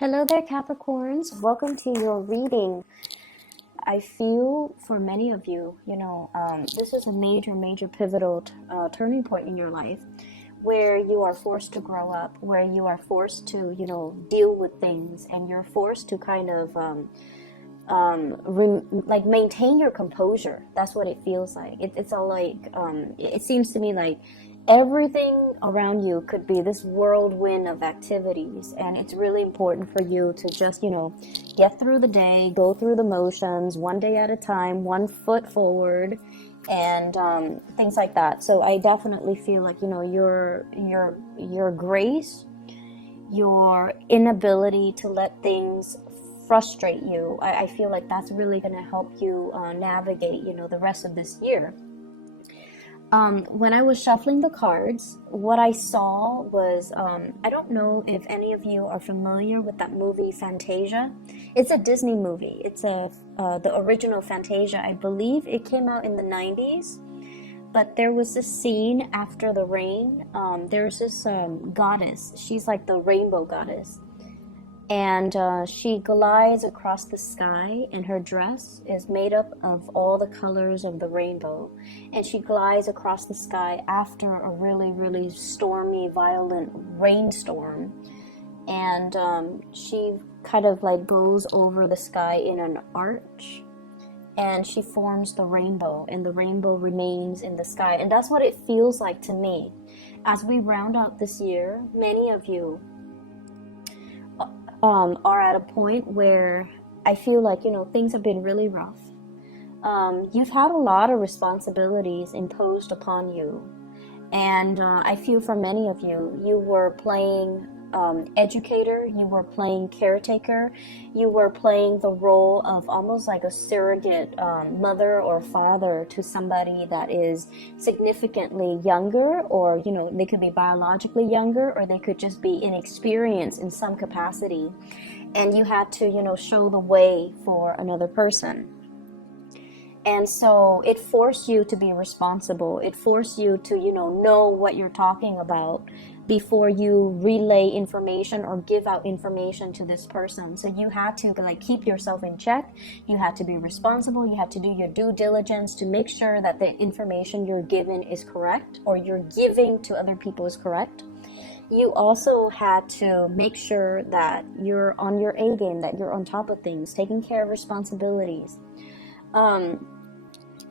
Hello there, Capricorns. Welcome to your reading. I feel for many of you, this is a major pivotal turning point in your life where you are forced to grow up, where you are forced to, deal with things, and you're forced to kind of maintain your composure. That's what it feels like. It's all like it seems to me like everything around you could be this whirlwind of activities, and it's really important for you to just get through the day, go through the motions, one day at a time, one foot forward, and things like that. So I definitely feel like your grace, your inability to let things frustrate you, I feel like that's really going to help you navigate the rest of this year. When I was shuffling the cards, what I saw was, I don't know if any of you are familiar with that movie Fantasia. It's a Disney movie. It's the original Fantasia. I believe it came out in the 90s. But there was this scene after the rain. There's this goddess. She's like the rainbow goddess. And she glides across the sky, and her dress is made up of all the colors of the rainbow. And she glides across the sky after a really stormy, violent rainstorm. And she kind of like goes over the sky in an arch, and she forms the rainbow, and the rainbow remains in the sky. And that's what it feels like to me. As we round out this year, many of you are at a point where I feel like, things have been really rough. You've had a lot of responsibilities imposed upon you. And I feel for many of you, you were playing educator, you were playing caretaker, you were playing the role of almost like a surrogate mother or father to somebody that is significantly younger, or they could be biologically younger, or they could just be inexperienced in some capacity, and you had to show the way for another person. And so it forced you to be responsible. It forced you to know what you're talking about before you relay information or give out information to this person. So you had to keep yourself in check. You had to be responsible. You had to do your due diligence to make sure that the information you're given is correct, or you're giving to other people is correct. You also had to make sure that you're on your A game, that you're on top of things, taking care of responsibilities.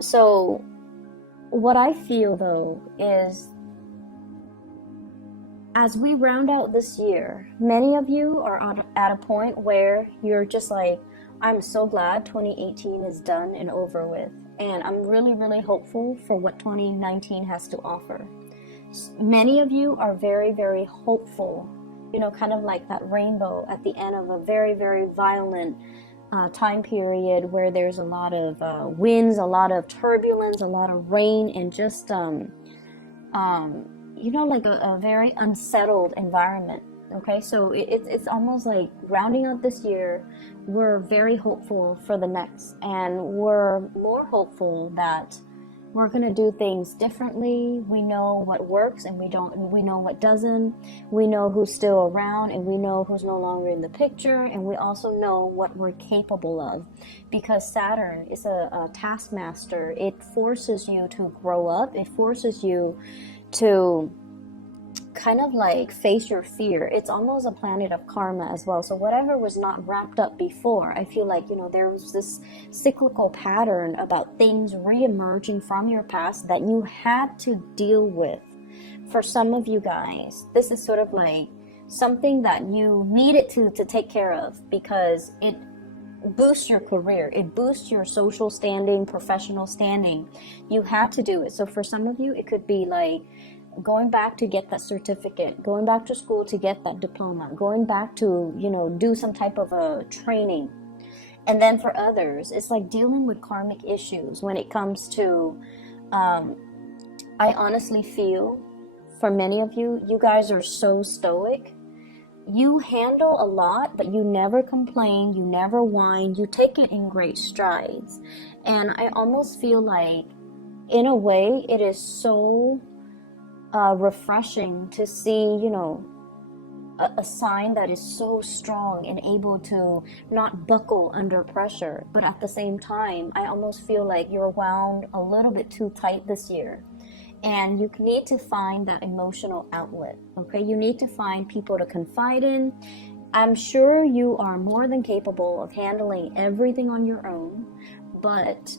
So what I feel though is, as we round out this year, many of you are at a point where you're just like, I'm so glad 2018 is done and over with. And I'm really hopeful for what 2019 has to offer. Many of you are very hopeful, kind of like that rainbow at the end of a very violent time period where there's a lot of winds, a lot of turbulence, a lot of rain, and just like a very unsettled environment. Okay, so it's almost like rounding out this year, we're very hopeful for the next, and we're more hopeful that we're going to do things differently. We know what works and we know what doesn't. We know who's still around and we know who's no longer in the picture, and we also know what we're capable of, because Saturn is a taskmaster. It forces you to grow up. It forces you to kind of like face your fear. It's almost a planet of karma as well. So whatever was not wrapped up before, I feel like there was this cyclical pattern about things re-emerging from your past that you had to deal with. For some of you guys, this is sort of like something that you needed to take care of, because it boosts your career, it boosts your social standing, professional standing. You had to do it. So for some of you, it could be like going back to get that certificate, going back to school to get that diploma, going back to do some type of a training. And then for others, it's like dealing with karmic issues when it comes to I honestly feel for many of you, you guys are so stoic. You handle a lot, but you never complain, you never whine, you take it in great strides. And I almost feel like, in a way, it is so refreshing to see, a sign that is so strong and able to not buckle under pressure. But at the same time, I almost feel like you're wound a little bit too tight this year. And you need to find that emotional outlet, okay? You need to find people to confide in. I'm sure you are more than capable of handling everything on your own, but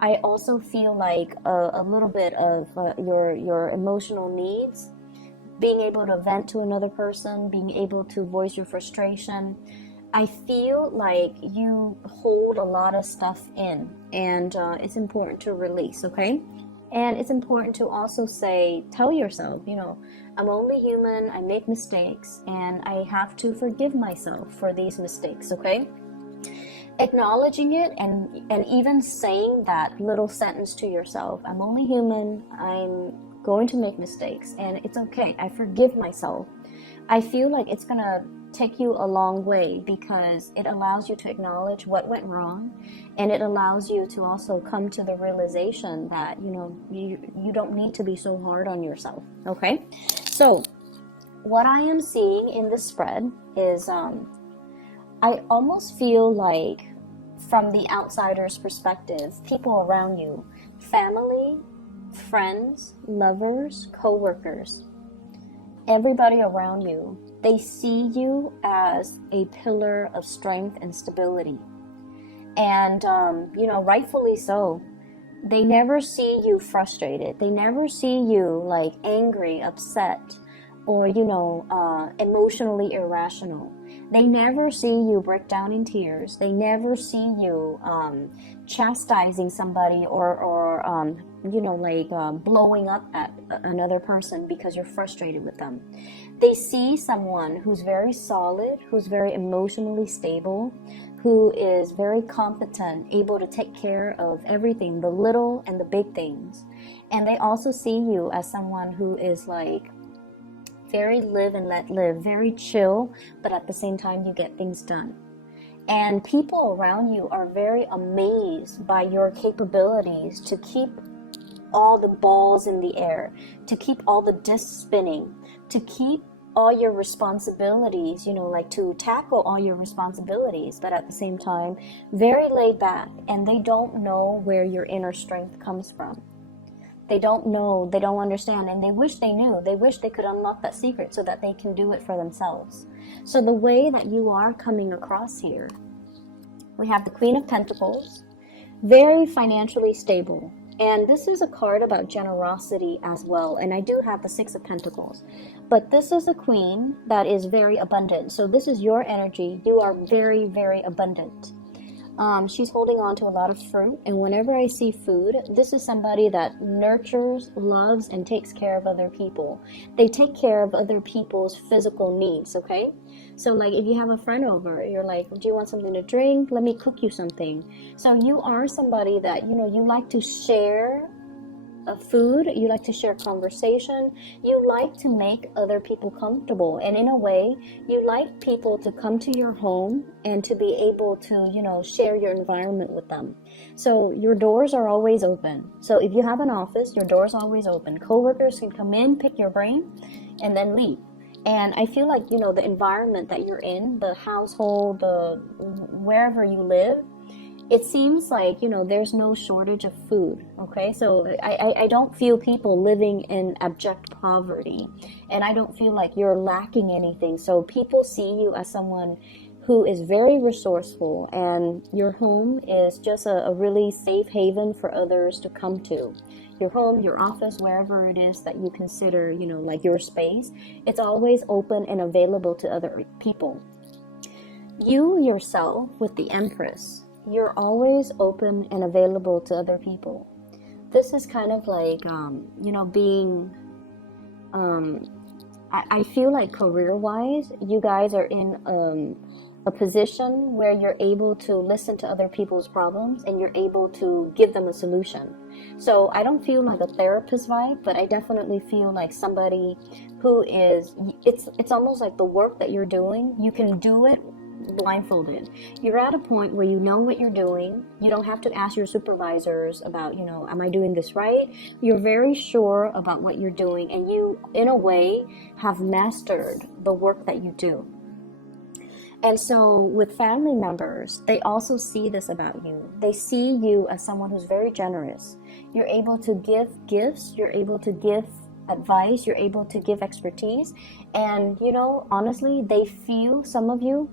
I also feel like a little bit of your emotional needs, being able to vent to another person, being able to voice your frustration. I feel like you hold a lot of stuff in, and it's important to release, okay? And it's important to also tell yourself, I'm only human, I make mistakes, and I have to forgive myself for these mistakes, okay? Acknowledging it and even saying that little sentence to yourself, I'm only human, I'm going to make mistakes, and it's okay, I forgive myself. I feel like it's gonna take you a long way, because it allows you to acknowledge what went wrong, and it allows you to also come to the realization that you don't need to be so hard on yourself, okay? So what I am seeing in this spread is I almost feel like, from the outsider's perspective, people around you, family, friends, lovers, co-workers, everybody around you, they see you as a pillar of strength and stability. And, rightfully so. They never see you frustrated. They never see you like angry, upset, or, emotionally irrational. They never see you break down in tears. They never see you chastising somebody or blowing up at another person because you're frustrated with them. They see someone who's very solid, who's very emotionally stable, who is very competent, able to take care of everything, the little and the big things. And they also see you as someone who is like very live and let live, very chill, but at the same time you get things done. And people around you are very amazed by your capabilities to keep all the balls in the air, to keep all the discs spinning, to keep all your responsibilities, to tackle all your responsibilities, but at the same time, very laid back, and they don't know where your inner strength comes from. They don't know, they don't understand, and they wish they knew. They wish they could unlock that secret so that they can do it for themselves. So the way that you are coming across here, we have the Queen of Pentacles, very financially stable. And this is a card about generosity as well. And I do have the Six of Pentacles. But this is a queen that is very abundant. So this is your energy. You are very, very abundant. She's holding on to a lot of fruit. And whenever I see food, this is somebody that nurtures, loves, and takes care of other people. They take care of other people's physical needs, okay? So like if you have a friend over, you're like, do you want something to drink? Let me cook you something. So you are somebody that, you like to share food, you like to share conversation, you like to make other people comfortable, and in a way you like people to come to your home and to be able to share your environment with them. So your doors are always open. So if you have an office, your door's always open. Co-workers can come in, pick your brain, and then leave. And I feel like the environment that you're in, the household, wherever you live, it seems like, there's no shortage of food, okay? So I don't feel people living in abject poverty, and I don't feel like you're lacking anything. So people see you as someone who is very resourceful, and your home is just a really safe haven for others to come to. Your home, your office, wherever it is that you consider, like your space, it's always open and available to other people. You yourself, with the Empress, you're always open and available to other people. This is kind of like, being, I feel like career-wise, you guys are in a position where you're able to listen to other people's problems and you're able to give them a solution. So I don't feel like a therapist vibe, but I definitely feel like somebody who is, it's almost like the work that you're doing, you can do it blindfolded. You're at a point where you know what you're doing. You don't have to ask your supervisors about, am I doing this right? You're very sure about what you're doing, and you, in a way, have mastered the work that you do. And so with family members, they also see this about you. They see you as someone who's very generous. You're able to give gifts, you're able to give advice, you're able to give expertise. And, honestly, they feel, some of you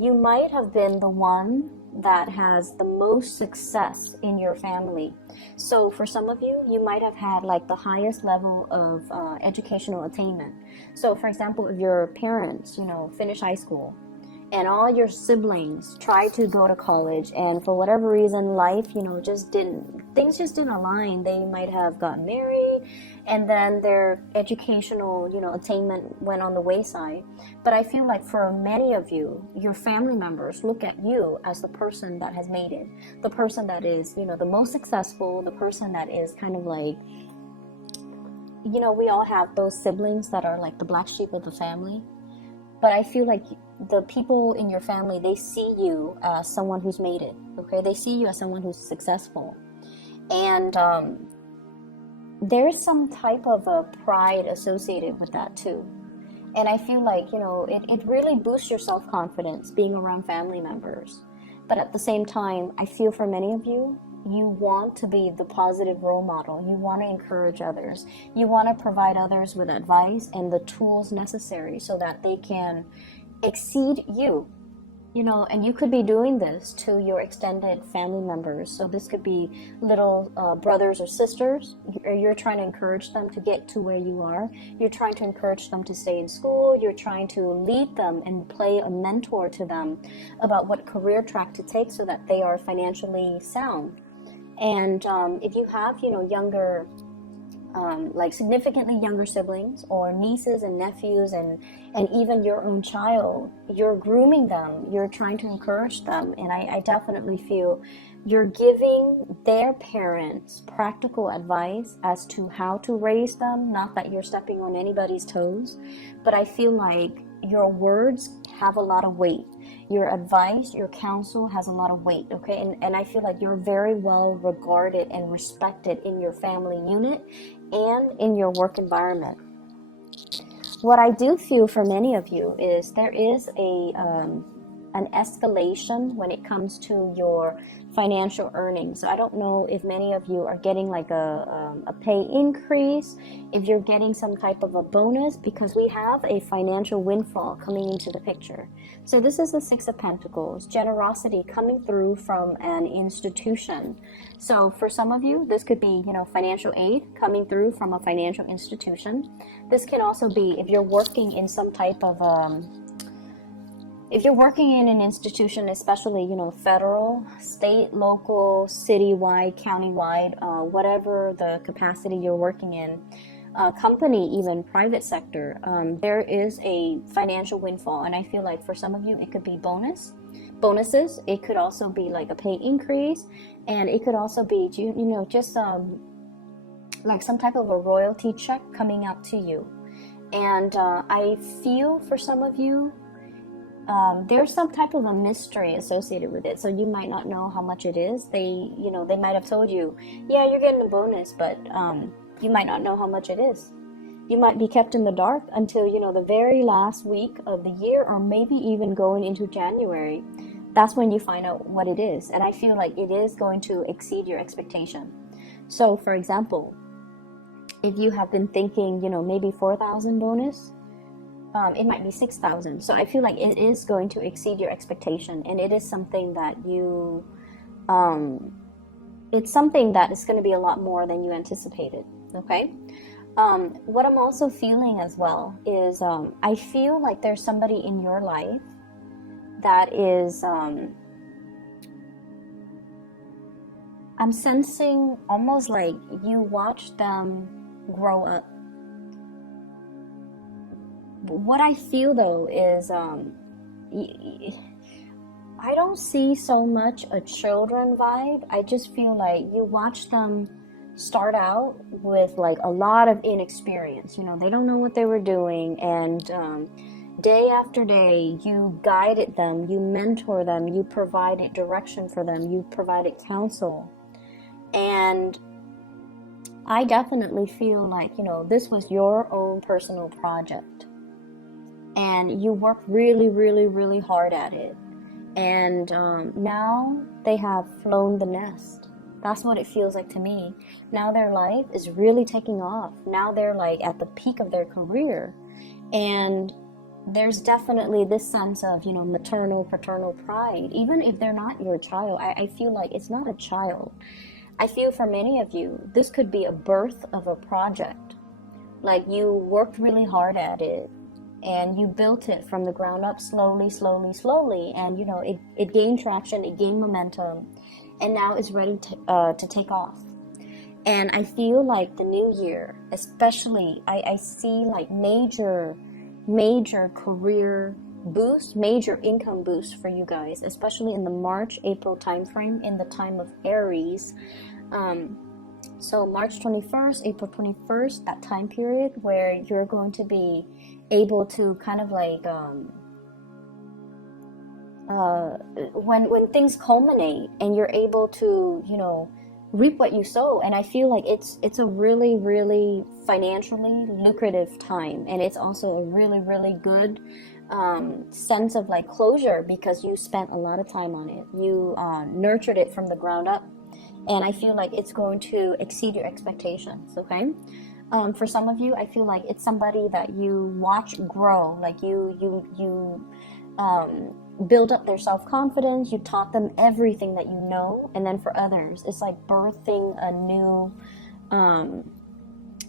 might have been the one that has the most success in your family. So for some of you, you might have had like the highest level of educational attainment. So for example, if your parents, finish high school, and all your siblings try to go to college, and for whatever reason, life, things just didn't align. They might have gotten married, and then their educational, attainment went on the wayside. But I feel like for many of you, your family members look at you as the person that has made it, the person that is, the most successful, the person that is kind of like, we all have those siblings that are like the black sheep of the family. But I feel like the people in your family, they see you as someone who's made it, okay? They see you as someone who's successful. And there's some type of a pride associated with that too. And I feel like, it really boosts your self-confidence being around family members. But at the same time, I feel for many of you, you want to be the positive role model. You want to encourage others. You want to provide others with advice and the tools necessary so that they can exceed you. And you could be doing this to your extended family members. So this could be little brothers or sisters. You're trying to encourage them to get to where you are. You're trying to encourage them to stay in school. You're trying to lead them and play a mentor to them about what career track to take so that they are financially sound. And if you have, younger, like significantly younger siblings or nieces and nephews and even your own child, you're grooming them, you're trying to encourage them. And I definitely feel you're giving their parents practical advice as to how to raise them. Not that you're stepping on anybody's toes, but I feel like your words have a lot of weight. Your advice, your counsel has a lot of weight, okay? And I feel like you're very well regarded and respected in your family unit and in your work environment. What I do feel for many of you is there is an escalation when it comes to your financial earnings. So I don't know if many of you are getting like a pay increase, if you're getting some type of a bonus, because we have a financial windfall coming into the picture. So this is the Six of Pentacles, generosity coming through from an institution. So for some of you, this could be, financial aid coming through from a financial institution. This can also be if you're working in some type of if you're working in an institution, especially, federal, state, local, citywide, countywide, whatever the capacity you're working in, company, even private sector, there is a financial windfall. And I feel like for some of you, it could be bonuses. It could also be like a pay increase. And it could also be, just like some type of a royalty check coming out to you. And I feel for some of you, there's some type of a mystery associated with it. So you might not know how much it is. They might have told you, yeah, you're getting a bonus, but you might not know how much it is. You might be kept in the dark until, the very last week of the year, or maybe even going into January. That's when you find out what it is. And I feel like it is going to exceed your expectation. So for example, if you have been thinking, maybe 4,000 bonus, it might be 6,000. So I feel like it is going to exceed your expectation, and it is something that you, it's something that is going to be a lot more than you anticipated. Okay. What I'm also feeling as well is, I feel like there's somebody in your life that is, I'm sensing almost like you watch them grow up. What I feel though is, I don't see so much a children vibe. I just feel like you watch them start out with like a lot of inexperience. They don't know what they were doing, and day after day, you guided them, you mentor them, you provided direction for them, you provided counsel. And I definitely feel like, this was your own personal project. And you worked really, really, really hard at it. And now they have flown the nest. That's what it feels like to me. Now their life is really taking off. Now they're like at the peak of their career. And there's definitely this sense of, maternal, paternal pride. Even if they're not your child, I feel like it's not a child. I feel for many of you, this could be a birth of a project. Like you worked really hard at it and you built it from the ground up slowly, slowly, slowly. And, it gained traction, it gained momentum, and now it's ready to take off. And I feel like the new year, especially, I see like major career boost, major income boost for you guys, especially in the March-April timeframe, in the time of Aries. So March 21st, April 21st, that time period where you're going to be able to kind of like, when things culminate and you're able to, reap what you sow. And I feel like it's a really, really financially lucrative time. And it's also a really, really good sense of like closure, because you spent a lot of time on it. You nurtured it from the ground up. And I feel like it's going to exceed your expectations, okay? For some of you, I feel like it's somebody that you watch grow, like you build up their self-confidence, you taught them everything that you know. And then for others, it's like birthing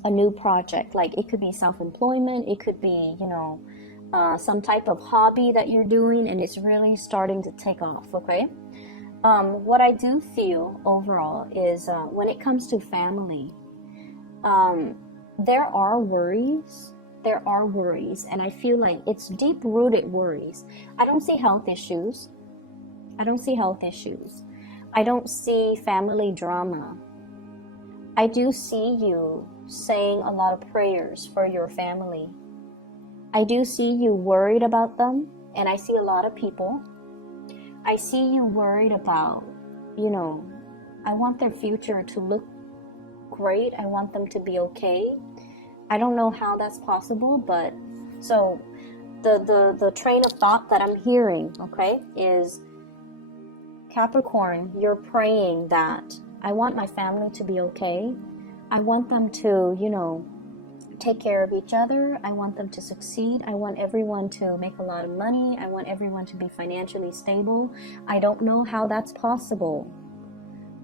a new project. Like it could be self-employment, it could be, some type of hobby that you're doing, and it's really starting to take off, okay? What I do feel overall is when it comes to family, there are worries, and I feel like it's deep-rooted worries. I don't see health issues. I don't see family drama. I do see you saying a lot of prayers for your family. I do see you worried about them, and I see a lot of people. I see you worried about, I want their future to look great. I want them to be okay. I don't know how that's possible, but so the train of thought that I'm hearing, okay, is Capricorn, you're praying that I want my family to be okay. I want them to, take care of each other. I want them to succeed. I want everyone to make a lot of money. I want everyone to be financially stable. I don't know how that's possible,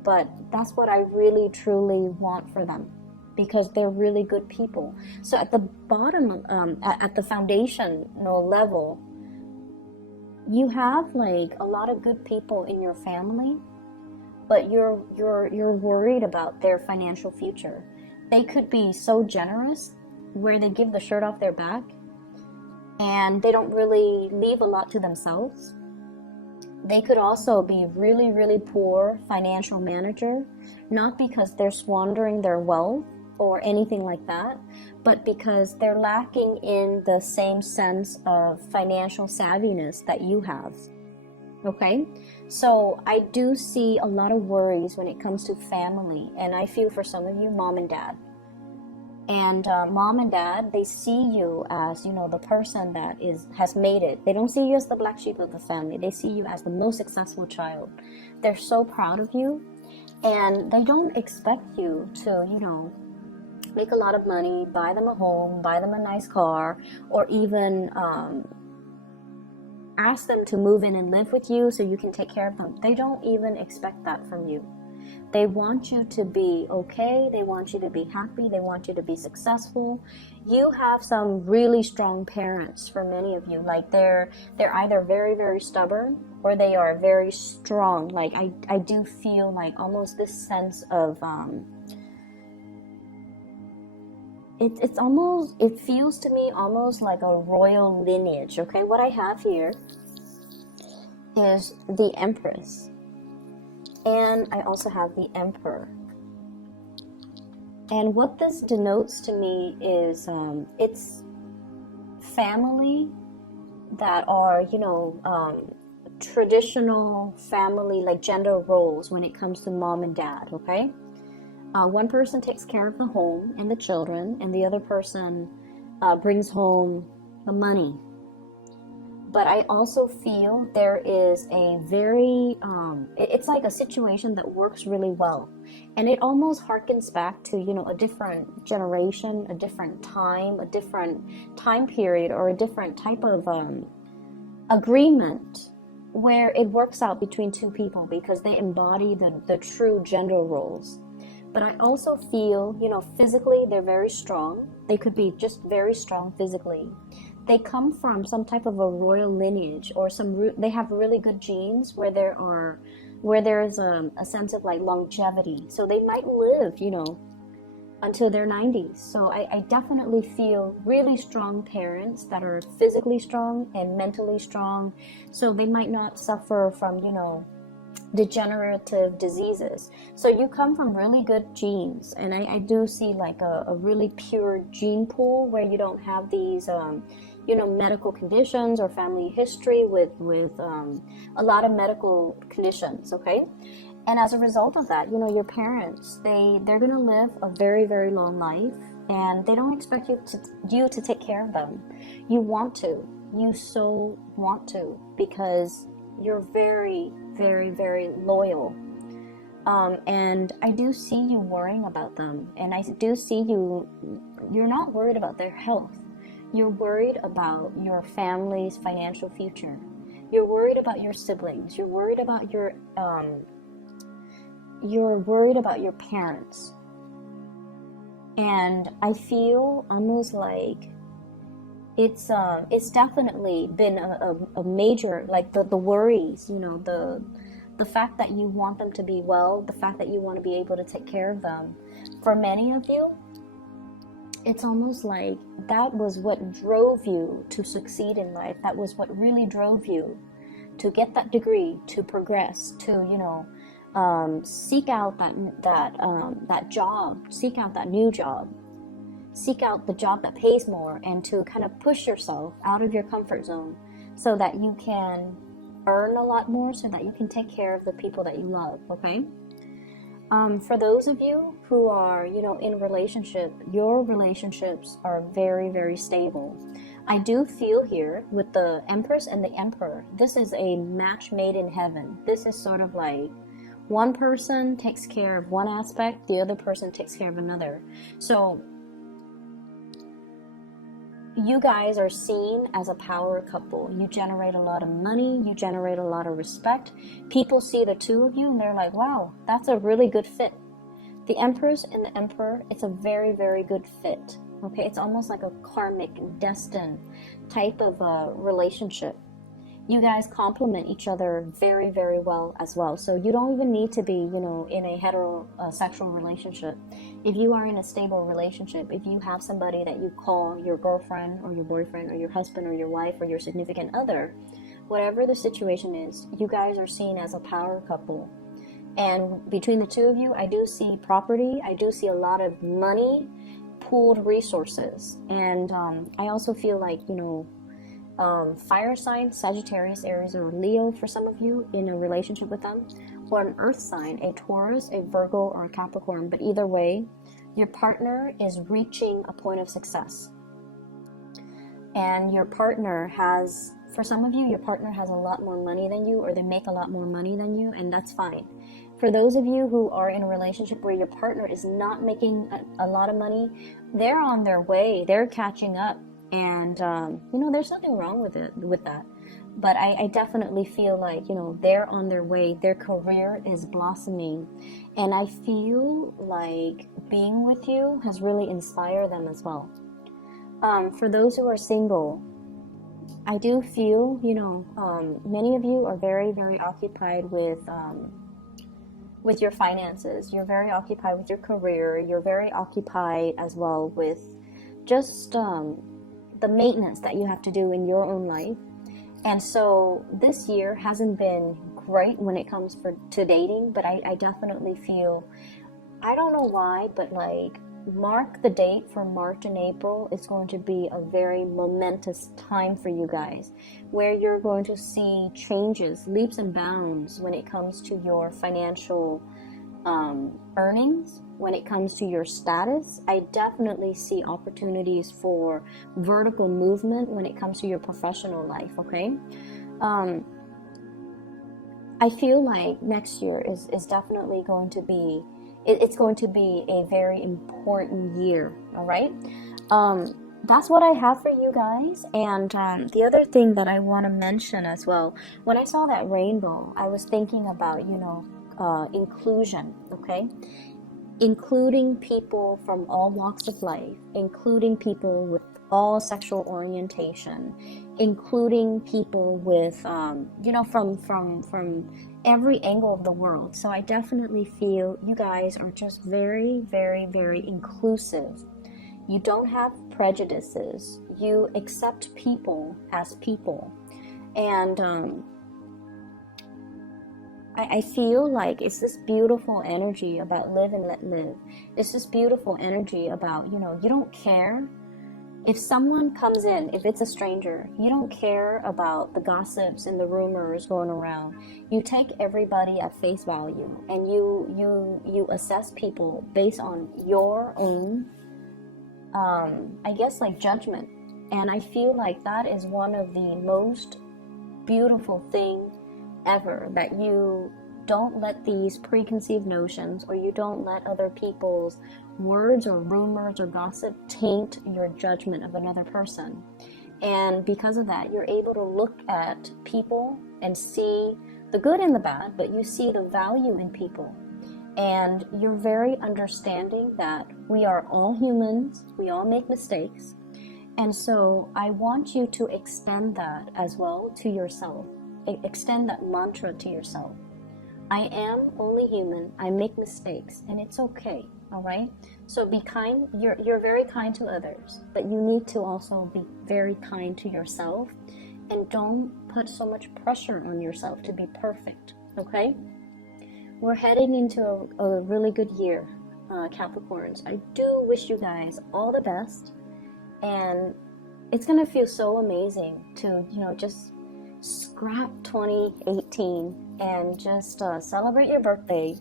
but that's what I really, truly want for them, because they're really good people. So at the bottom, at the foundational level, you have like a lot of good people in your family, but you're worried about their financial future. They could be so generous where they give the shirt off their back and they don't really leave a lot to themselves. They could also be really, really poor financial manager, not because they're squandering their wealth or anything like that, but because they're lacking in the same sense of financial savviness that you have. Okay? So I do see a lot of worries when it comes to family, and I feel for some of you, mom and dad. And mom and dad, they see you as, the person that has made it. They don't see you as the black sheep of the family. They see you as the most successful child. They're so proud of you, and they don't expect you to, make a lot of money, buy them a home, buy them a nice car, or even ask them to move in and live with you so you can take care of them. They don't even expect that from you. They want you to be okay. They want you to be happy. They want you to be successful. You have some really strong parents for many of you. Like they're either very, very stubborn or they are very strong. Like I do feel like almost this sense of it feels to me almost like a royal lineage. Okay, what I have here is the Empress. And I also have the Emperor. And what this denotes to me is it's family that are, traditional family, like gender roles when it comes to mom and dad, okay? One person takes care of the home and the children, and the other person brings home the money. But I also feel there is a very, it's like a situation that works really well. And it almost harkens back to, a different generation, a different time period, or a different type of agreement where it works out between two people because they embody the true gender roles. But I also feel, physically they're very strong. They could be just very strong physically. They come from some type of a royal lineage, or they have really good genes where there's a sense of like longevity. So they might live, until their 90s. So I definitely feel really strong parents that are physically strong and mentally strong. So they might not suffer from, degenerative diseases. So you come from really good genes, and I do see like a really pure gene pool where you don't have these medical conditions or family history with a lot of medical conditions, okay? And as a result of that, your parents, they're going to live a very, very long life, and they don't expect you to take care of them. You want to. You so want to, because you're very, very, very loyal. And I do see you worrying about them, and I do see you're not worried about their health. You're worried about your family's financial future. You're worried about your siblings. You're worried about your parents. And I feel almost like it's definitely been a major, like the worries, the fact that you want them to be well, the fact that you want to be able to take care of them. For many of you, it's almost like that was what drove you to succeed in life. That was what really drove you to get that degree, to progress, to, seek out that job, seek out that new job, seek out the job that pays more, and to kind of push yourself out of your comfort zone so that you can earn a lot more, so that you can take care of the people that you love, okay? For those of you who are, in relationship, your relationships are very, very stable. I do feel here with the Empress and the Emperor, this is a match made in heaven. This is sort of like one person takes care of one aspect, the other person takes care of another. So you guys are seen as a power couple. You generate a lot of money, you generate a lot of respect. People see the two of you and they're like, wow, that's a really good fit. The Empress and the Emperor, it's a very, very good fit. Okay, it's almost like a karmic, destined type of relationship. You guys complement each other very, very well as well. So you don't even need to be, in a heterosexual relationship. If you are in a stable relationship, if you have somebody that you call your girlfriend or your boyfriend or your husband or your wife or your significant other, whatever the situation is, you guys are seen as a power couple. And between the two of you, I do see property. I do see a lot of money, pooled resources. And I also feel like, fire sign, Sagittarius, Aries, or Leo for some of you in a relationship with them, or an earth sign, a Taurus, a Virgo, or a Capricorn. But either way, your partner is reaching a point of success. And your partner has, for some of you, your partner has a lot more money than you, or they make a lot more money than you, and that's fine. For those of you who are in a relationship where your partner is not making a lot of money, they're on their way, they're catching up. And, there's nothing wrong with that. But I definitely feel like, they're on their way. Their career is blossoming. And I feel like being with you has really inspired them as well. For those who are single, I do feel, many of you are very, very occupied with your finances. You're very occupied with your career. You're very occupied as well with just, the maintenance that you have to do in your own life. And so this year hasn't been great when it comes to dating, but I definitely feel, I don't know why, but like mark the date for March and April. It's going to be a very momentous time for you guys, where you're going to see changes, leaps and bounds when it comes to your financial earnings, when it comes to your status. I definitely see opportunities for vertical movement when it comes to your professional life, okay? I feel like next year is definitely going to be, it's going to be a very important year, all right? That's what I have for you guys. And the other thing that I want to mention as well, when I saw that rainbow, I was thinking about, inclusion, okay? Including people from all walks of life, including people with all sexual orientation, including people with, from every angle of the world. So I definitely feel you guys are just very, very, very inclusive. You don't have prejudices. You accept people as people. And I feel like it's this beautiful energy about live and let live. It's this beautiful energy about, you don't care. If someone comes in, if it's a stranger, you don't care about the gossips and the rumors going around. You take everybody at face value, and you assess people based on your own, judgment. And I feel like that is one of the most beautiful things ever, that you don't let these preconceived notions, or you don't let other people's words or rumors or gossip taint your judgment of another person. And because of that, you're able to look at people and see the good and the bad, but you see the value in people. And you're very understanding that we are all humans, we all make mistakes. And so I want you to extend that as well to yourself. Extend that mantra to yourself. I am only human. I make mistakes, and it's okay. All right. So be kind. You're very kind to others, but you need to also be very kind to yourself, and don't put so much pressure on yourself to be perfect. Okay. We're heading into a really good year, Capricorns. I do wish you guys all the best, and it's gonna feel so amazing to just scrap 2018 and just celebrate your birthday,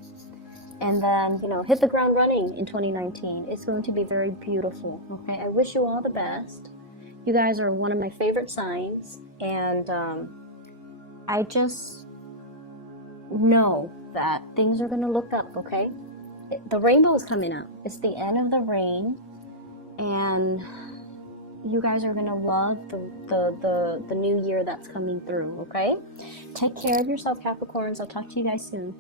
and then hit the ground running in 2019. It's going to be very beautiful. Okay, I wish you all the best. You guys are one of my favorite signs, and I just know that things are going to look up. Okay, the rainbow is coming out. It's the end of the rain, and you guys are going to love the new year that's coming through, okay? Take care of yourself, Capricorns. I'll talk to you guys soon.